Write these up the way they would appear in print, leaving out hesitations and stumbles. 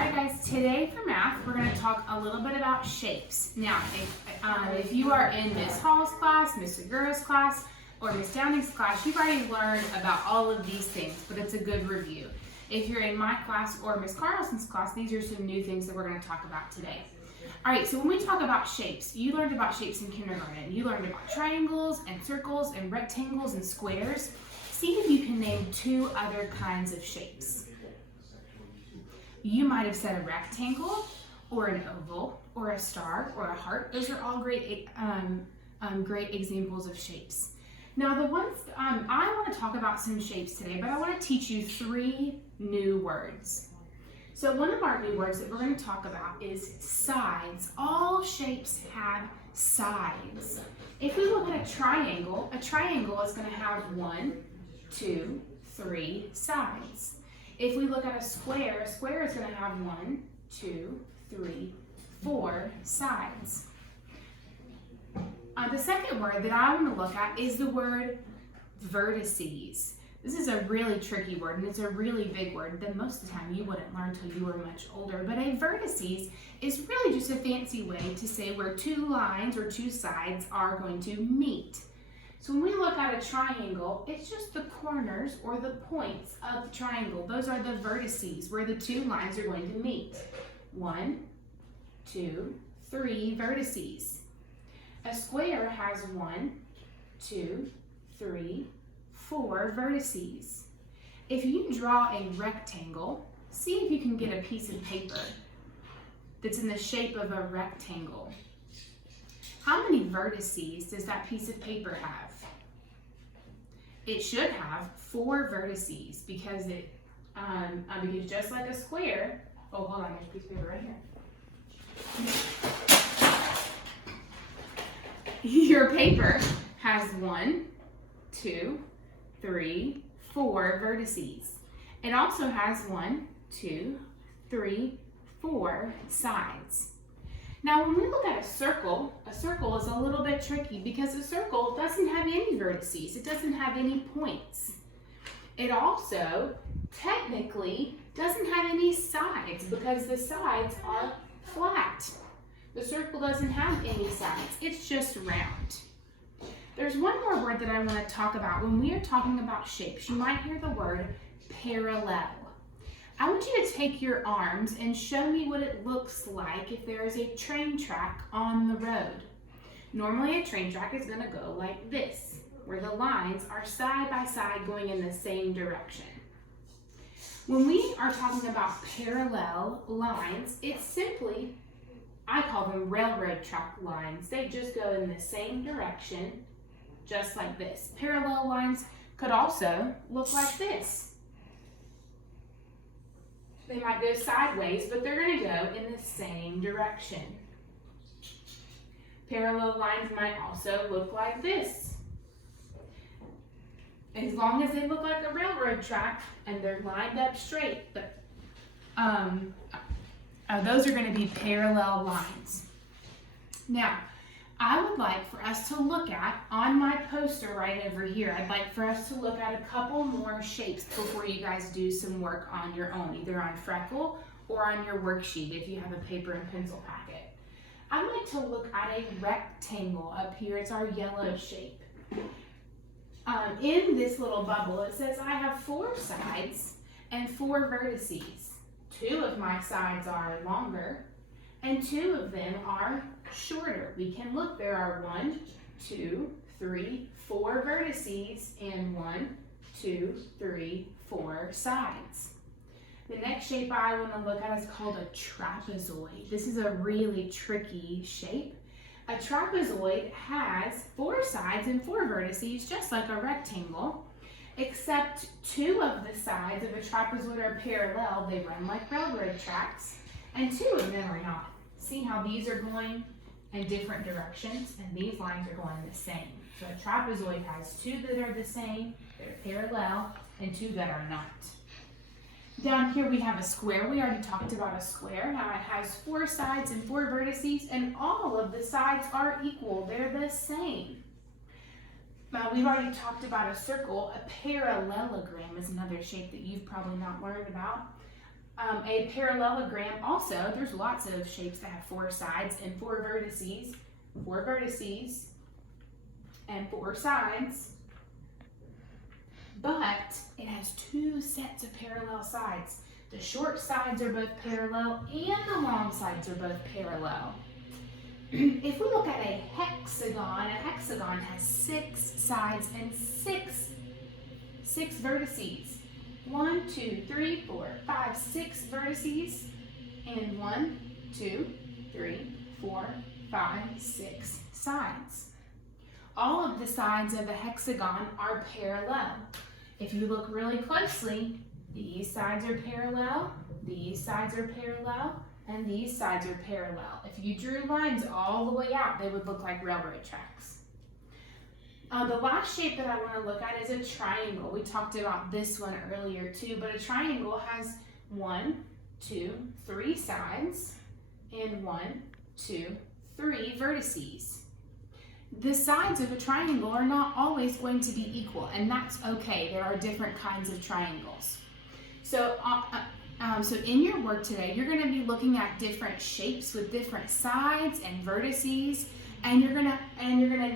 Alright guys, today for math, we're going to talk a little bit about shapes. Now, if you are in Miss Hall's class, Miss Segura's class, or Miss Downing's class, you've already learned about all of these things, but it's a good review. If you're in my class or Miss Carlson's class, these are some new things that we're going to talk about today. Alright, so when we talk about shapes, you learned about shapes in kindergarten. You learned about triangles and circles and rectangles and squares. See if you can name two other kinds of shapes. You might have said a rectangle, or an oval, or a star, or a heart. Those are all great examples of shapes. Now the ones, I want to talk about some shapes today, but I want to teach you three new words. So one of our new words that we're going to talk about is sides. All shapes have sides. If we look at a triangle is going to have 1, 2, 3 sides. If we look at a square is going to have 1, 2, 3, 4 sides. The second word that I want to look at is the word vertices. This is a really tricky word, and it's a really big word that most of the time you wouldn't learn until you were much older. But a vertices is really just a fancy way to say where two lines or two sides are going to meet. So when we look at a triangle, it's just the corners or the points of the triangle. Those are the vertices where the two lines are going to meet. 1, 2, 3 vertices. A square has 1, 2, 3, 4 vertices. If you draw a rectangle, see if you can get a piece of paper that's in the shape of a rectangle. How many vertices does that piece of paper have? It should have 4 vertices because because just like a square, oh hold on, there's a piece of paper right here. Your paper has 1, 2, 3, 4 vertices. It also has 1, 2, 3, 4 sides. Now when we look at a circle is a little bit tricky because a circle doesn't have any vertices. It doesn't have any points. It also technically doesn't have any sides because the sides are flat. The circle doesn't have any sides. It's just round. There's one more word that I want to talk about. When we are talking about shapes, you might hear the word parallel. I want you to take your arms and show me what it looks like if there is a train track on the road. Normally a train track is going to go like this, where the lines are side by side going in the same direction. When we are talking about parallel lines, it's simply, I call them railroad track lines. They just go in the same direction, just like this. Parallel lines could also look like this. They might go sideways, but they're going to go in the same direction. Parallel lines might also look like this. As long as they look like a railroad track and they're lined up straight, those are going to be parallel lines. Now, I would like for us to look at, on my poster right over here, I'd like for us to look at a couple more shapes before you guys do some work on your own, either on Freckle or on your worksheet if you have a paper and pencil packet. I'd like to look at a rectangle up here. It's our yellow shape. In this little bubble, it says I have 4 sides and 4 vertices. 2 of my sides are longer, and 2 of them are shorter. We can look, there are 1, 2, 3, 4 vertices and 1, 2, 3, 4 sides. The next shape I want to look at is called a trapezoid. This is a really tricky shape. A trapezoid has 4 sides and 4 vertices, just like a rectangle, except 2 of the sides of a trapezoid are parallel. They run like railroad tracks, and 2 of them are not. See how these are going in different directions, and these lines are going the same. So a trapezoid has 2 that are the same, they're parallel, and 2 that are not. Down here we have a square. We already talked about a square. Now it has 4 sides and 4 vertices, and all of the sides are equal. They're the same. Now we've already talked about a circle. A parallelogram is another shape that you've probably not learned about. A parallelogram also, there's lots of shapes that have 4 sides and 4 vertices, and 4 sides, but it has 2 sets of parallel sides. The short sides are both parallel and the long sides are both parallel. If we look at a hexagon has 6 sides and 6 vertices. 1, 2, 3, 4, 5, 6 vertices, and 1, 2, 3, 4, 5, 6 sides. All of the sides of a hexagon are parallel. If you look really closely, these sides are parallel, these sides are parallel, and these sides are parallel. If you drew lines all the way out, they would look like railroad tracks. The last shape that I want to look at is a triangle. We talked about this one earlier too, but a triangle has 1, 2, 3 sides and 1, 2, 3 vertices. The sides of a triangle are not always going to be equal, and that's okay. There are different kinds of triangles. So in your work today, you're going to be looking at different shapes with different sides and vertices, and you're gonna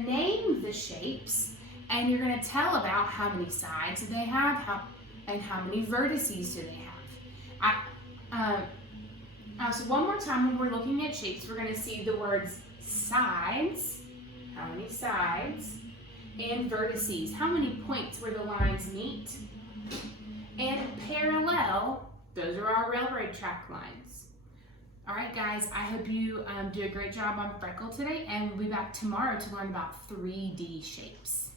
name the shapes, and you're gonna tell about how many sides they have, and how many vertices do they have. So one more time, when we're looking at shapes, we're gonna see the words sides, how many sides, and vertices, how many points where the lines meet, and parallel, those are our railroad track lines. All right, guys, I hope you do a great job on Freckle today, and we'll be back tomorrow to learn about 3D shapes.